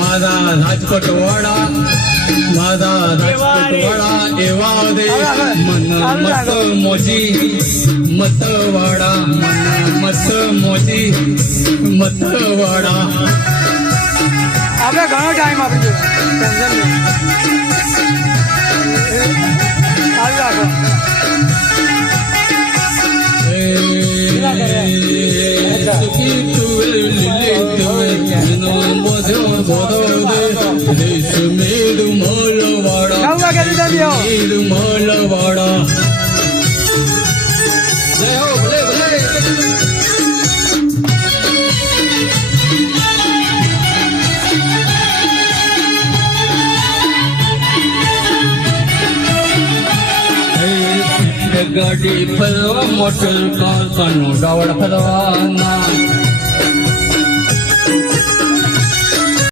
મારા રાજકોટ વાળા એવા દે મન મત મોજી મત વાળા મન મત મોજી મત વાળા આપણે ઘણો ટાઈમ આપી દો ટેન્શન નહીં ચાલુ રાખો સુખી તુવે લીલે તુવે નો મોધો બોધો દે સુમેદ મોલવાડા મેદ મોલવાડા જય હો ભલે ભલે ગાડી ફરવા મોટર કારખાનું ડાવડ ફરવાના